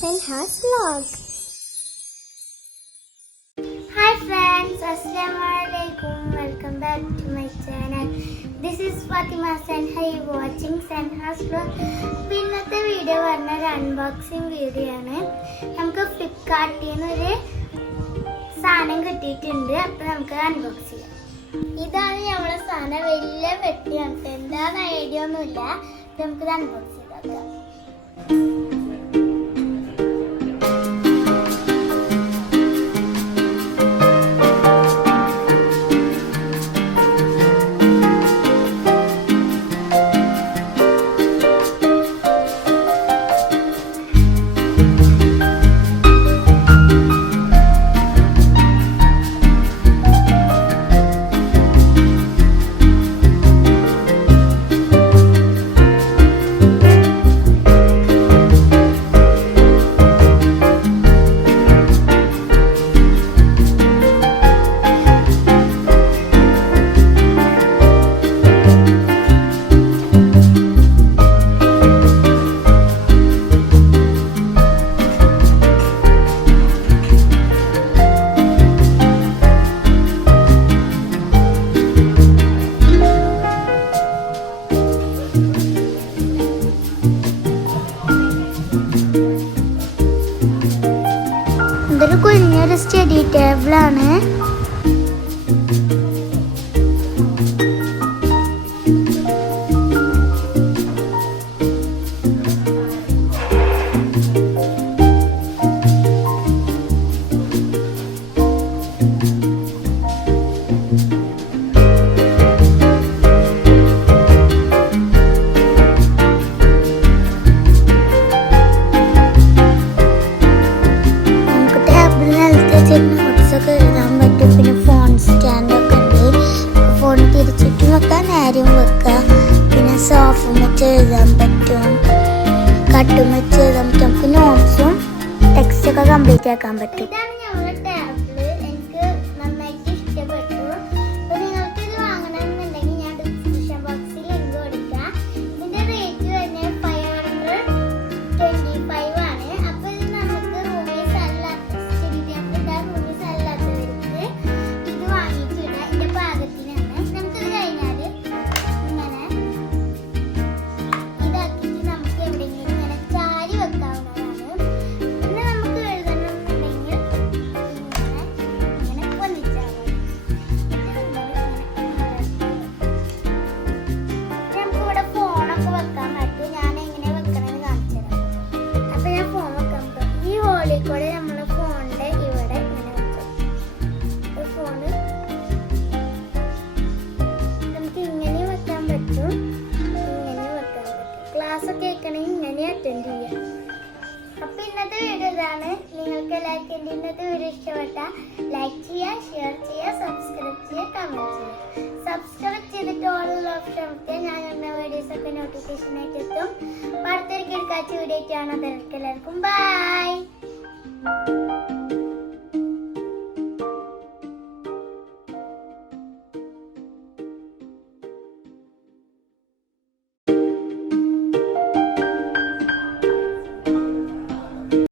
Senha's vlog. Hi friends, Assalamualaikum. Welcome back to my channel. This is Fatima Senha. You watching Senha's vlog. ഇന്നത്തെ video പറഞ്ഞൊരു unboxing video ആണ്. നമുക്ക് ഫ്ലിപ്കാർട്ടിൽ നിന്ന് ഒരു സാധനം കിട്ടിയിട്ടുണ്ട്. അപ്പോൾ നമുക്ക് അൺബോക്സ് ചെയ്യാം. ഇതാണ് നമ്മളെ സാധനം. വലിയ പെട്ടിയാണ്. എന്താണെന്ന് ഐഡിയ ഒന്നുമില്ല. നമുക്ക് അൺബോക്സ് ചെയ്താക്കാം. ഇതൊരു കുഞ്ഞൊരു സ്റ്റഡി ടേബിളാണ്. നോട്ട്സൊക്കെ എഴുതാൻ പറ്റും. പിന്നെ ഫോൺ സ്റ്റാൻഡൊക്കെ ഉണ്ട്. ഫോൺ തിരിച്ചിട്ട് വെക്കാൻ നേരം വെക്കുക. പിന്നെ സോഫ വെച്ച് എഴുതാൻ പറ്റും. കട്ടും വെച്ച് എഴുതാൻ പറ്റും. നമുക്ക് നോട്ട്സും ടെക്സ്റ്റൊക്കെ കംപ്ലീറ്റ് ആക്കാൻ പറ്റും. ഇതാണ് ഞങ്ങളുടെ ടാബിള്. എനിക്ക് നന്നായിട്ട് ഇഷ്ടപ്പെട്ടു. അപ്പോൾ നിങ്ങൾക്ക് ഇത് വാങ്ങണമെന്നുണ്ടെങ്കിൽ ഞാൻ ഡിസ്ക്രിപ്ഷൻ ബോക്സിൽ ലിങ്ക് കൊടുക്കാം. ഇതിൻ്റെ റേറ്റ് തന്നെ 525 ആണ്. അപ്പോൾ ഇത് നമുക്ക് റൂമീസ് അല്ലാത്ത ഇത് വാങ്ങിയിട്ടില്ല. ഇതിൻ്റെ പാകത്തിനാണ്. നമുക്കിത് കഴിഞ്ഞാൽ ഇങ്ങനെ ഇതാക്കിയിട്ട് നമുക്ക് എവിടെയെങ്കിലും ഇങ്ങനെ ചാരി വെക്കാവുന്നതാണ്. പിന്നെ നമുക്ക് എഴുതണമെന്നുണ്ടെങ്കിൽ ഇങ്ങനെ പൊന്നിച്ചാൽ മതി. നമുക്കിവിടെ ഫോണൊക്കെ വെക്കാൻ പറ്റും. ഞാൻ എങ്ങനെ വെക്കണമെന്ന് കാണിച്ചു തരാം. അപ്പം ഞാൻ ഫോൺ വെക്കാൻ പറ്റും. ഈ ഹോളിൽ കൂടെ നമ്മൾ ഫോണിൻ്റെ ഇവിടെ ഇങ്ങനെ വെക്കും. ഫോണ് നമുക്ക് ഇങ്ങനെ വെക്കാൻ പറ്റും. ഇങ്ങനെ വെക്കാൻ പറ്റും. ക്ലാസ് ഒക്കെ കേൾക്കണമെങ്കിൽ ഇങ്ങനെ അറ്റൻഡ് ചെയ്യാം. അപ്പോൾ ഇന്നത്തെ വീഡിയോ ഇതാണ്. നിങ്ങൾക്ക് എല്ലാവർക്കും എൻ്റെ ഇന്നത്തെ വീഡിയോ ഇഷ്ടപ്പെട്ടാൽ ലൈക്ക് ചെയ്യുക, ഷെയർ ചെയ്യുക, സബ്സ്ക്രൈബ് ചെയ്യുക, കമൻറ്റ് ചെയ്യുക. സബ്സ്ക്രൈബ് ചെയ്തിട്ട് ഓൾ ഓപ്ഷൻ അമർത്തിയാൽ ഞാൻ ഇടുന്ന വീഡിയോസൊക്കെ നോട്ടിഫിക്കേഷൻ ആയിട്ട് എത്തും. അടുത്തൊരിക്കൽ കാഴ്ച വീഡിയോ ആയിട്ടാണ്. അതെല്ലാവർക്കും ബൈ.